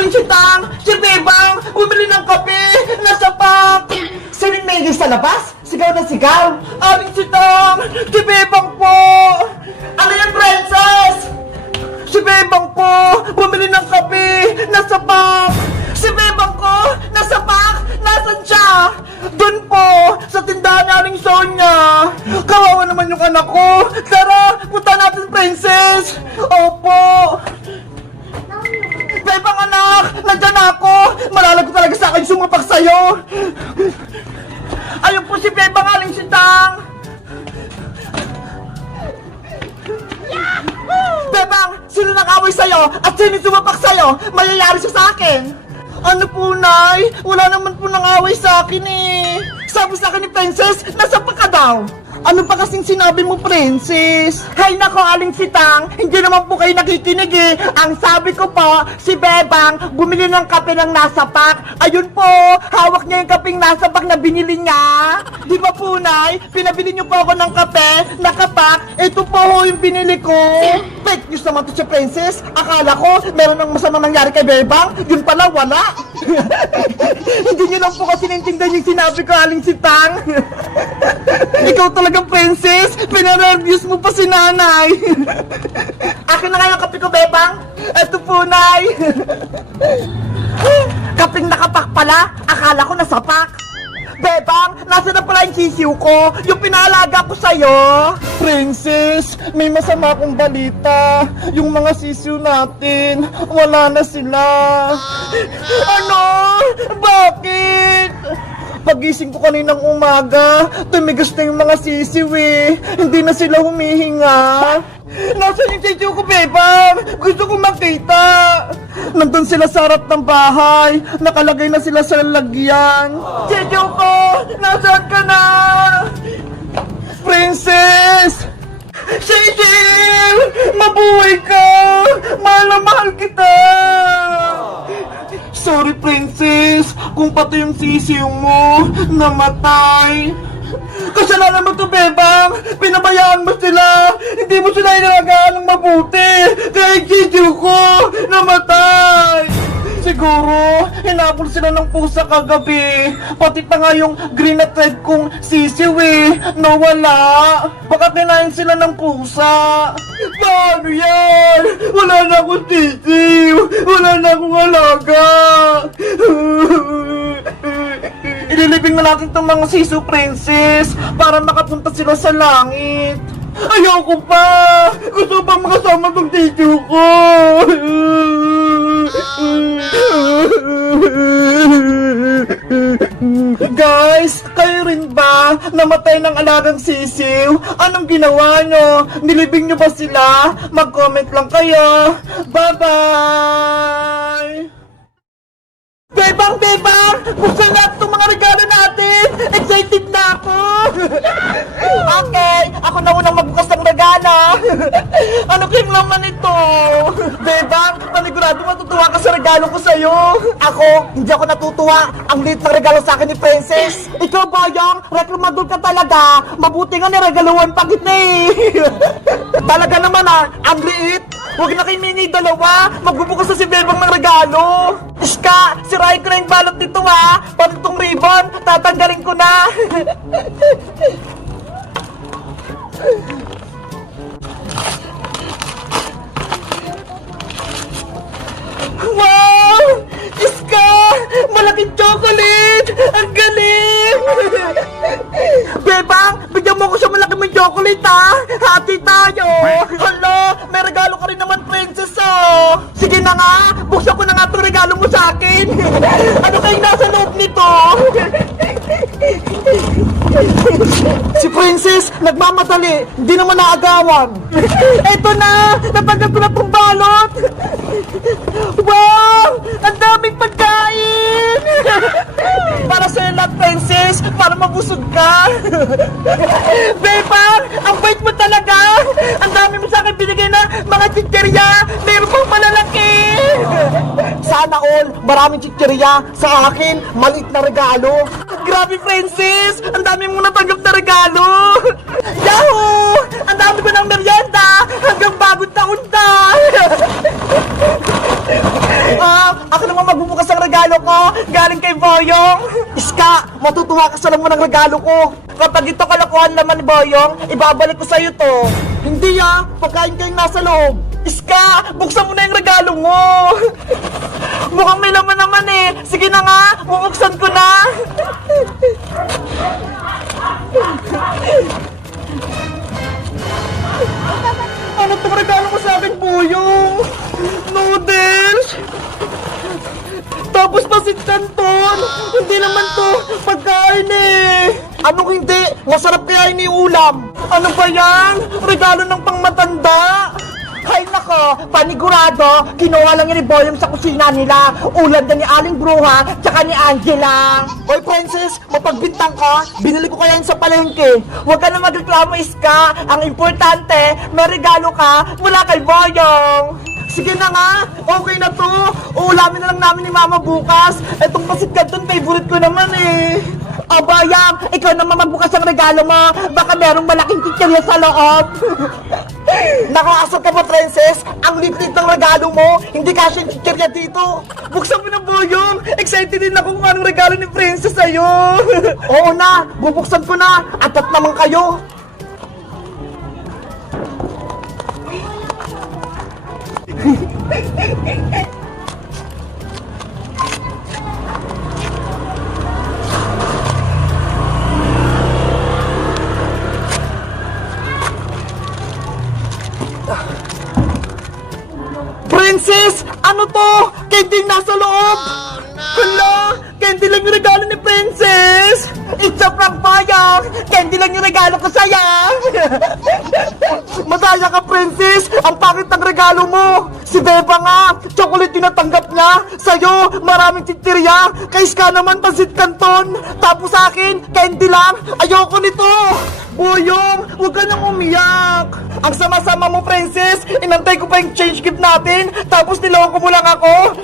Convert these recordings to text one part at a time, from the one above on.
Aling Sitang! Si Bebang! Bumili ng kape! Nasa pack! Sining Megis sa labas? Sigaw na sigaw! Aling Sitang! Si Bebang po! Ano yan, princess? Si Bebang po! Bumili ng kape! Nasa pack! Si Bebang ko! Nasa pack! Nasaan siya? Doon po! Sa tindahan ni Aling Sonia! Kawawa naman yung anak ko! Tara! Punta natin, princess! Opo! Bebang anak! Nandyan ako! Malalago talaga sa akin sumapak sa'yo! Ayun po si Bebang, Aling Sitang! Bebang! Sino nang-away sa'yo? At sino sumapak sa'yo? Mayayari siya sa akin! Ano po, Nay? Wala naman po nang-away sa akin eh! Sabi sa akin ni Princess, nasa pa ka daw! Ano pa kasing sinabi mo, Princess? Hay nako, Aling Sitang, hindi naman po kayo nakikinig eh. Ang sabi ko po, si Bebang bumili ng kape ng nasa pack. Ayun po, hawak niya yung kapeng nasa pack na binili niya. Di ba po, Nay? Pinabili niyo po ako ng kape, nakapack. Ito po ho yung binili ko. Fake news naman to si Princess. Akala ko, meron ng masamang nangyari kay Bebang. Yun pala, wala. Hindi niyo lang po kasi naintindihan yung sinabi ko, Aling Sitang. Ikaw talagang princess, pinareviews mo pa si nanay. Akin na nga yung kape ko, Bebang. Eto po, Nay. Kaping nakapak pala, akala ko nasapak. Bebang, nasa na pala yung sisiw ko, yung pinaalaga ko sa'yo. Princess, may masama akong balita. Yung mga sisiw natin, wala na sila. Ano? Bakit? Pagising ko kaninang umaga, tumigas na yung mga sisiw eh. Hindi na sila humihinga. Nasaan yung sisiw ko, Bebang? Gusto ko makita. Nandun sila sa harap ng bahay. Nakalagay na sila sa lalagyan. Sisiw ko, nasaan ka na? Princess! Sisiw! Mabuhay ka! Mahal na mahal kita! Sorry, Princess, kung pati yung sisiw mo namatay. Kasalanan mo to, Bebang. Pinabayaan mo sila. Hindi mo sila inalagaan ng mabuti. Kaya yung sisiw ko namatay. Siguro, hinabol sila ng pusa kagabi. Pati pa nga yung green at red kong sisiw eh, nawala. Baka kinain sila ng pusa. Paano yan? Wala na akong sisiw. Wala na akong alaga. Ililibing na natin itong mga sisiw, Princess, para makapunta sila sa langit. Ayoko pa! Gusto pa makasama itong sisiw ko! Guys, kayo rin ba namatay ng alagang sisiw? Anong ginawa nyo? Nilibing nyo ba sila? Mag-comment lang kayo. Bye-bye! Bebang! Bebang! Buksan natin itong mga regalo natin! Excited na ako! Okay, ako na unang magbukas ng regalo. Ano kayong laman ito? Bebang, panigurado matutuwa ka sa regalo ko sa'yo. Ako, hindi ako natutuwa. Ang liit ng regalo sa akin ni Princess. Ikaw, Bayang, reklamador ka talaga. Mabuti nga niregaluhan pa kita eh. Talaga naman ang liit. Huwag na kayo mini dalawa. Magbubukas na si Bebang ng regalo. Iska, sirahin ko na yung balot nito ha. Pati itong ribbon, tatanggalin ko na. Wow! Iska! Malaking chocolate! Ang galing! Bebang, bigyan mo ko sa malaki mong chocolate ha! Hati tayo! Hala, may regalo ka rin naman, Princess oh! Sige na nga, buksan ko na nga itong regalo mo sa akin! Ano kayong nasa loob nito? Si Princess, nagmamadali, hindi naman naagawan. Eto na, natanggap ko na itong balot. Wow, ang daming pagkain. Para sa'yo lahat, Princess, para mabusog ka. Bebang, ang bait mo talaga. Ang dami mo sa akin binigay na mga chicherya. Meron pang malalaki. Sana all, maraming chicherya. Sa akin, maliit na regalo. Grabe, Princess, ang dami mong natanggap na regalo. Yahoo! Ang dami ko ng merienda hanggang bagong taon na. Ako naman magbubukas ng regalo ko, galing kay Boyong. Iska, matutuwa ka sa laman ng regalo ko. Kapag ito kalokohan naman ni Boyong, ibabalik ko sa'yo to. Hindi pagkain kayong nasa loob. Iska, buksan mo na yung regalo mo. Mukhang may laman naman eh. Sige na nga, bubuksan ko na. Ano itong regalo mo sa akin, Boyong? Noodles? Tapos pasit canton? Hindi naman to pagkain eh. Anong hindi? Masarap kaya iniulam. Ano ba yan? Regalo ng pangmatanda? Hay nako, panigurado, kinuha lang ni Boyong sa kusina nila. Ulam na ni Aling Bruha, tsaka ni Angela. Hoy Princess, mapagbintang ka, binili ko kaya yun sa palengke. Huwag ka na magreklamo, Iska. Ang importante, may regalo ka mula kay Boyong. Sige na nga, okay na to. Uulamin na lang namin ni Mama bukas. Etong pasit canton, favorite ko naman eh. Bayang, ikaw naman magbukas ang regalo mo. Baka merong malaking chichirya sa loob. Nakaasar ka ba, Princess? Ang liit-liit ng regalo mo. Hindi kasi yung chichirya dito. Buksan mo na, Boyong. Excited din ako kung anong regalo ni Princess sa'yo. Oo na, bubuksan ko na. Atat naman kayo. Princess! Ano to? Candy nasa loob! Hala! Candy lang yung regalo ni Princess! It's a prank, Boyong! Candy lang yung regalo ko sa'yo! Madaya ka, Princess! Ang pangit ng regalo mo! Si Beba nga! Chocolate yung natanggap niya! Sa'yo, maraming chichirya! Kay Ska naman, pasit canton! Tapos sa akin, candy lang! Ayoko nito! Boyong, huwag ka nang umiyak! Ang sama-sama mo, Princess! Inantay ko pa yung change gift natin! Tapos nilawang ko mo lang ako!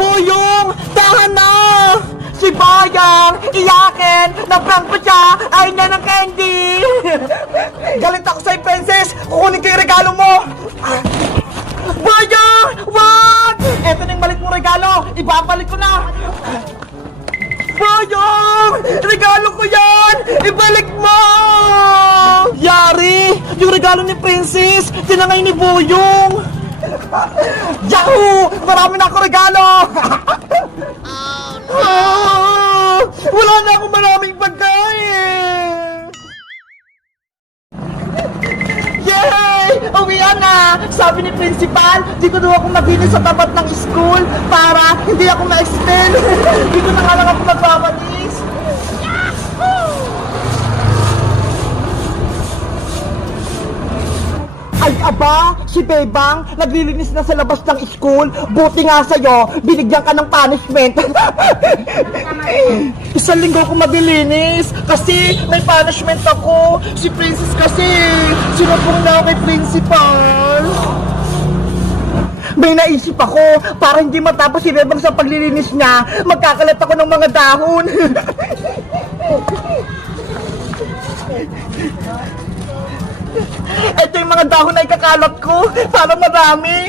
Boyong! Tahan na! Si Boyong! Iyakin! Na-prank ko siya! Ayaw niya ng candy! Galit ako sa'yo, Princess! Kukunin ko yung regalo mo! Boyong! Wag! Eto na yung balik mong regalo! Ibabalik ko na! Boyong! Regalo ko yan! Ibalik mo! Yari! Yung regalo ni Princess, tinangay ni Boyong! Yahoo! Marami na ako regalo! Wala na akong maraming pagkain! Yay! Uwian na! Sabi ni Principal, di ko daw ako maglinis sa tapat ng school para hindi ako ma-expel. Dito na nga lang ako magpapalis. Ay aba, si Bebang naglilinis na sa labas ng school. Buti nga sa'yo, binigyan ka ng punishment. Isang linggo ko mabilinis kasi may punishment ako. Si Princess kasi sinupong na ako kay Principal. May naisip ako, para hindi matapos si Bebang sa paglilinis niya, magkakalat ako ng mga dahon. Ito yung mga dahon na ikakalat ko, para marami.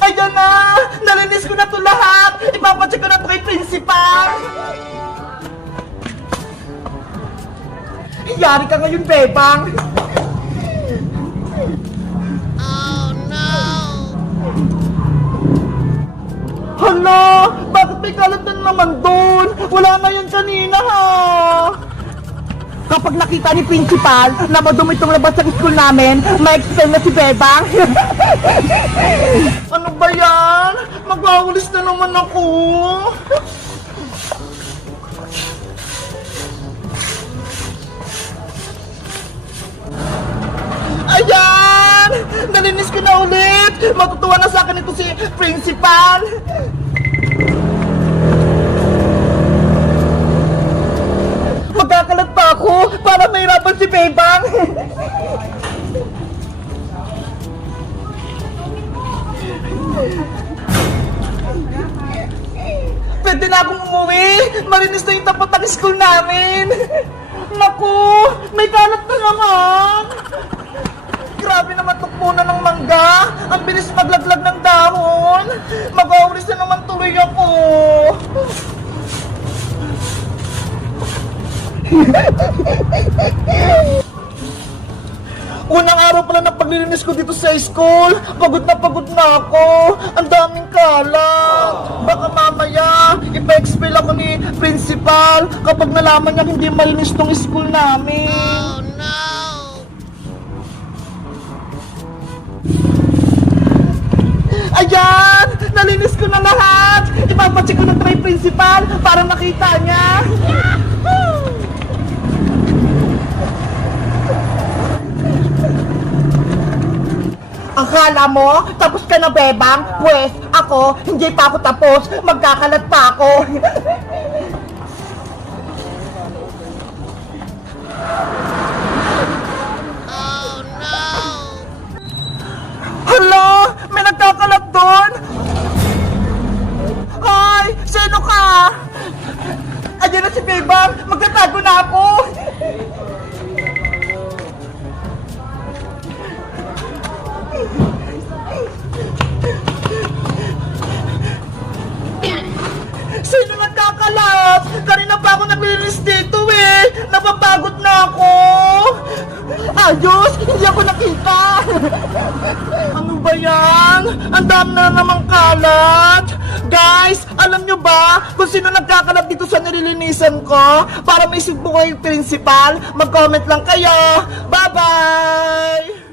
Ayan na! Nalinis ko na ito lahat! Ipapacheck ko na ito kay Principal! Yari ka ngayon, Bebang! Hala! Bakit may kalat na naman doon? Wala na yan kanina ha! Kapag nakita ni Principal na madumi itong labas ng school namin, ma-expel na si Bebang. Ano ba yan? Magwawalis na naman ako. Ayan! Nalinis ko na ulit! Matutuwa na sa akin ito si Principal! Magkakalat pa ako para mahirapan si Bebang! Pwede na akong umuwi. Malinis na yung tapat ng school namin. Naku, may kalat na naman. Grabe naman itong puno ng mangga. Ang bilis maglaglag ng dahon. Mag-auris na naman tuloy ako. Unang araw pala ng paglilinis ko dito sa school. Pagod na ako. Ang daming kalat. Baka mamaya, ipa-expel ako ni principal kapag nalaman niya hindi malinis tong school namin. Oh no! Ayan! Nalinis ko na lahat! Ipapacheck ko na kay principal para makita niya. Akala mo, tapos ka na, Bebang? Pwes, ako, hindi pa ako tapos. Magkakalat pa ako. Oh, no! Hala! May nagkakalat doon! Hoy! Sino ka? Ayan na si Bebang! Magtatago na ako! Sino nagkakalat? Kanina pa ako naglilinis dito eh. Napapagod na ako. Ayos, hindi ako nakita. Ano ba yan? Ang dami na namang kalat. Guys, alam nyo ba kung sino nagkakalat dito sa nililinisan ko? Para may isip mo kayo principal, mag-comment lang kayo. Bye-bye!